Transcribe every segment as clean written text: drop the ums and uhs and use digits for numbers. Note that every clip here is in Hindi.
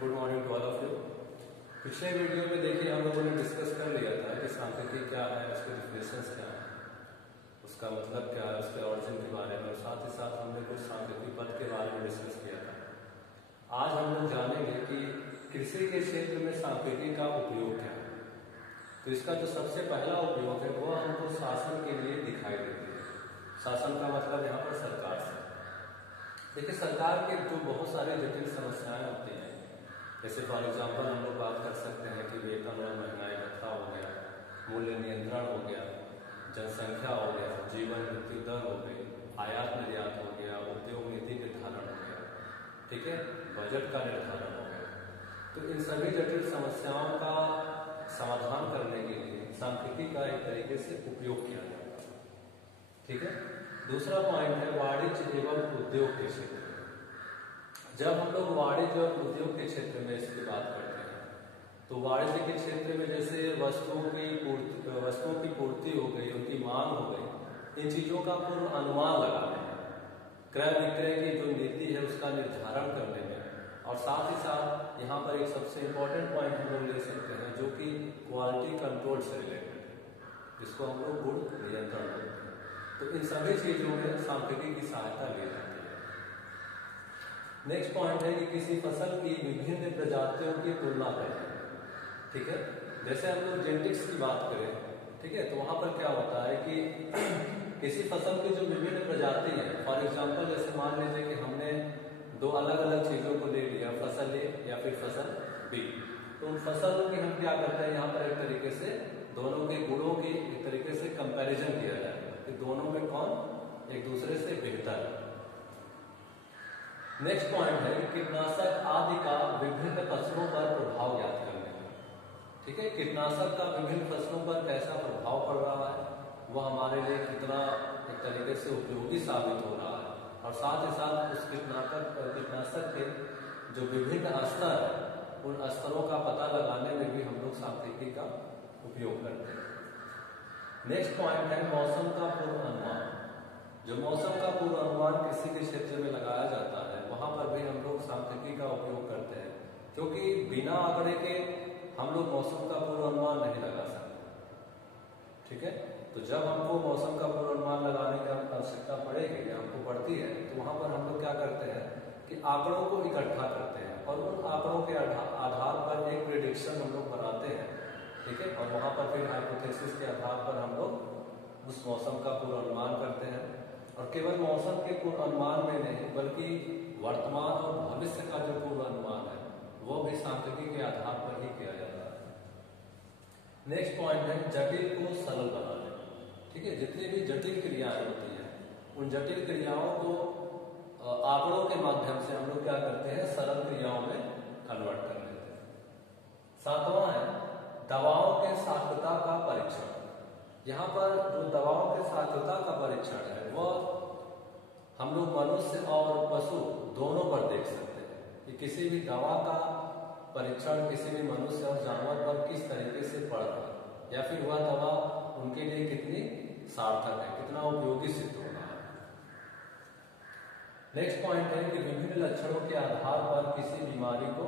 Good morning to all of you. पिछले वीडियो में देखिए हम लोगों ने डिस्कस कर लिया था कि सांख्यिकी क्या है, उसके डिफिनेशंस क्या है, उसका मतलब क्या है, उसके ऑरिजिन के बारे में, और साथ ही साथ हमने कुछ सांख्यिकी पद के बारे में डिस्कस किया था। आज हम लोग जानेंगे कि कृषि के क्षेत्र में सांख्यिकी का उपयोग क्या है। तो इसका जो सबसे पहला उपयोग है वो हमको शासन के लिए दिखाई देती है। शासन का मतलब यहाँ पर सरकार से। देखिए सरकार के जो बहुत सारे जटिल समस्याएं होती हैं, जैसे फॉर एग्जांपल हम लोग बात कर सकते हैं कि वेतन और महंगाई भत्ता हो गया, मूल्य नियंत्रण हो गया, जनसंख्या हो गया, जीवन मृत्यु दर हो गई, आयात निर्यात हो गया, उद्योग नीति निर्धारण हो गया, ठीक है, बजट का निर्धारण हो गया। तो इन सभी जटिल समस्याओं का समाधान करने के लिए सांख्यिकी का एक तरीके से उपयोग किया जाता है, ठीक है। दूसरा पॉइंट है वाणिज्य एवं उद्योग के क्षेत्र में। जब हम लोग वाणिज्य और उद्योग के क्षेत्र में इसकी बात करते हैं तो वाणिज्य के क्षेत्र में जैसे वस्तुओं की पूर्ति हो गई, उनकी मांग हो गई, इन चीजों का पूर्व अनुमान लगाने में, क्रय विक्रय की जो नीति है उसका निर्धारण करने में, और साथ ही साथ यहाँ पर एक सबसे इंपॉर्टेंट पॉइंट हम लोग ले सकते हैं जो कि क्वालिटी कंट्रोल से रिलेटेड है, जिसको हम लोग गुण नियंत्रण बोलते हैं। तो इन सभी चीजों में सांख्यिकी की सहायता ली जाती है। नेक्स्ट पॉइंट है कि किसी फसल की विभिन्न प्रजातियों की तुलना करें, ठीक है। जैसे हम लोग जेनेटिक्स की बात करें, ठीक है, तो वहां पर क्या होता है कि किसी फसल की जो विभिन्न प्रजाति है, फॉर एग्जांपल जैसे मान लीजिए कि हमने दो अलग अलग चीजों को ले लिया, फसल ए या फिर फसल बी, तो उन फसलों की हम क्या करते हैं, यहाँ पर एक तरीके से दोनों के गुणों की एक तरीके से कंपैरिजन किया जाएगा कि दोनों में कौन एक दूसरे से बेहतर है। नेक्स्ट पॉइंट है कीटनाशक आदि का विभिन्न फसलों पर प्रभाव ज्ञात करने का, ठीक है। कीटनाशक का विभिन्न फसलों पर कैसा प्रभाव पड़ रहा है, वह हमारे लिए कितना एक तरीके से उपयोगी साबित हो रहा है, और साथ ही साथ उस कीटनाशक के जो विभिन्न स्तर है उन स्तरों का पता लगाने में भी हम लोग सांख्यिकी का उपयोग करते हैं। नेक्स्ट पॉइंट है मौसम का पूर्वानुमान। जो मौसम का पूर्वानुमान किसी के क्षेत्र में लगाया जाता है वहां पर भी हम लोग सांख्यिकी का उपयोग करते हैं, क्योंकि बिना आंकड़े के हम लोग मौसम का पूर्वानुमान नहीं लगा सकते, ठीक है। तो जब हमको मौसम का पूर्वानुमान लगाने की आवश्यकता पड़ेगी या हमको पड़ती है तो वहां पर हम लोग क्या करते हैं कि आंकड़ों को इकट्ठा करते हैं और उन आंकड़ों के आधार पर एक प्रेडिक्शन हम लोग बनाते हैं, ठीक है, और वहां पर फिर हाइपोथेसिस के आधार पर हम लोग उस मौसम का पूर्वानुमान करते हैं। और केवल मौसम के पूर्वानुमान में नहीं बल्कि वर्तमान और भविष्य का जो पूर्वानुमान है वो भी सांख्यिकी के आधार पर ही किया जाता है। नेक्स्ट पॉइंट है जटिल को सरल बनाने, ठीक है। जितनी भी जटिल क्रियाएं होती हैं उन जटिल क्रियाओं को आंकड़ों के माध्यम से हम लोग क्या करते हैं, सरल क्रियाओं में कन्वर्ट कर लेते हैं। सातवां है दवाओं के सार्थकता का परीक्षण। यहाँ पर जो दवाओं के सार्थकता का परीक्षण है वह हम लोग मनुष्य और पशु दोनों पर देख सकते हैं कि किसी भी दवा का परीक्षण किसी भी मनुष्य और जानवर पर किस तरीके से पड़ रहा है, या फिर वह दवा उनके लिए कितनी सार्थक है, कितना उपयोगी सिद्ध हो रहा है। नेक्स्ट पॉइंट है कि विभिन्न लक्षणों के आधार पर किसी बीमारी को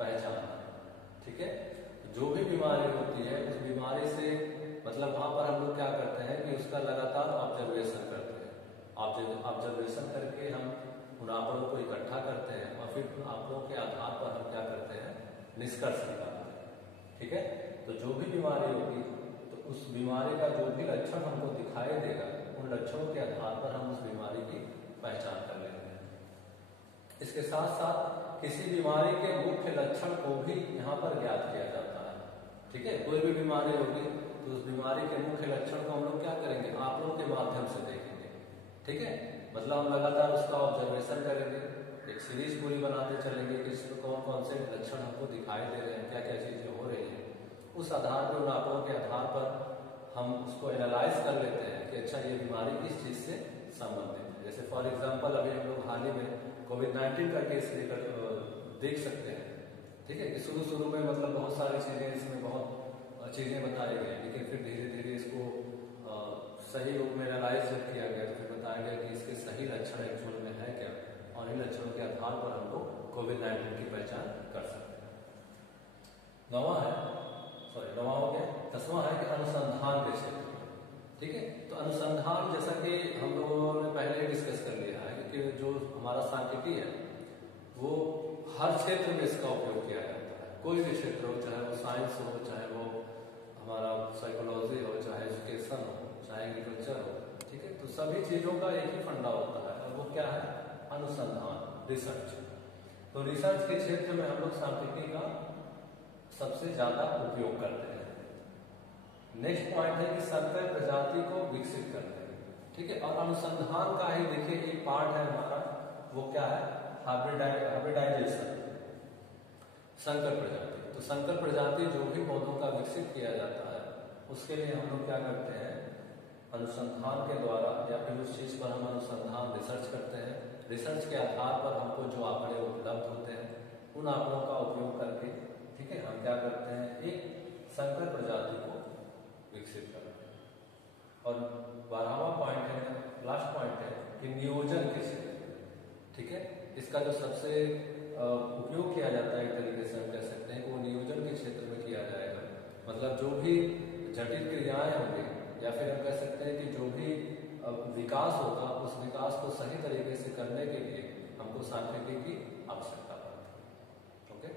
पहचानना, ठीक है। जो भी बीमारी होती है उस बीमारी से मतलब वहां पर हम लोग क्या करते हैं कि उसका लगातार ऑब्जर्वेशन करते हैं। ऑब्जर्वेशन करके हम उन आंकड़ों को इकट्ठा करते हैं और फिर उन आंकड़ों के आधार पर हम क्या करते हैं, निष्कर्ष निकालते हैं, ठीक है। तो जो भी बीमारी होगी तो उस बीमारी का जो भी लक्षण हमको दिखाई देगा उन लक्षणों के आधार पर हम उस बीमारी की पहचान कर लेते हैं। इसके साथ साथ किसी बीमारी के मुख्य लक्षण को भी यहाँ पर ज्ञात किया जाता है, ठीक है। कोई भी बीमारी होगी तो उस बीमारी के मुख्य लक्षण को हम लोग क्या करेंगे, आंकड़ों के माध्यम से देखेंगे, ठीक है। मतलब हम लगातार उसका ऑब्जर्वेशन करेंगे, एक सीरीज पूरी बनाते चलेंगे कि इसमें कौन कौन से लक्षण हमको दिखाई दे रहे हैं, क्या क्या चीजें हो रही हैं। उस आधार पर उन आंकड़ों के आधार पर हम उसको एनालाइज कर लेते हैं कि अच्छा ये बीमारी किस चीज से संबंधित है। जैसे फॉर एग्जाम्पल अभी हम लोग हाल ही में कोविड-19 का केस लेकर देख सकते हैं, ठीक है, कि शुरू में मतलब बहुत सारी चीजें इसमें बहुत चीजें बताई गई, लेकिन फिर धीरे धीरे इसको सही रूप में एनालाइज जब किया गया तो फिर बताया गया कि इसके सही लक्षण एक्चुअल में है क्या, और इन लक्षणों के आधार पर हम लोग कोविड-19 की पहचान कर सकते हैं। नवा हो गया। 10वां है कि अनुसंधान के क्षेत्र में, ठीक है। तो अनुसंधान जैसा कि हम लोगों ने पहले ही डिस्कस कर लिया है कि जो हमारा सांख्यिकी है वो हर क्षेत्र में इसका उपयोग किया जाता है। कोई भी क्षेत्र हो, चाहे वो साइंस हो, चाहे वो हमारा साइकोलॉजी हो, चाहे एजुकेशन हो, चाहे एग्रीकल्चर हो, ठीक है। तो सभी चीजों का एक ही फंडा होता है और वो क्या है? अनुसंधान, रिसर्च। तो रिसर्च के क्षेत्र में हम लोग सांख्यिकी का सबसे ज्यादा उपयोग करते हैं। नेक्स्ट पॉइंट है कि संकर प्रजाति को विकसित करते हैं, ठीक है। और अनुसंधान का ही देखिए एक पार्ट है हमारा, वो क्या है? हाइब्रिडाइजेशन, संकर प्रजाति। तो संकर प्रजाति जो भी पौधों का विकसित किया जाता है उसके लिए हम लोग क्या करते हैं? अनुसंधान के द्वारा या फिर उस चीज पर हम अनुसंधान रिसर्च करते हैं। रिसर्च के आधार पर हमको जो आंकड़े उपलब्ध होते हैं उन आंकड़ों का उपयोग करके, ठीक है, हम क्या करते हैं? एक संकर प्रजाति को विकसित करते हैं। और 12वां पॉइंट है, लास्ट पॉइंट है कि नियोजन के क्षेत्र में, ठीक है, इसका जो सबसे उपयोग किया जाता है एक तरीके से हम कह सकते हैं कि वो नियोजन के क्षेत्र में किया जाएगा। मतलब जो भी जटिल क्रियाएं होंगी या फिर हम कह सकते हैं कि जो भी विकास होगा उस विकास को सही तरीके से करने के लिए हमको सांख्यिकी की आवश्यकता पड़ती है। ओके।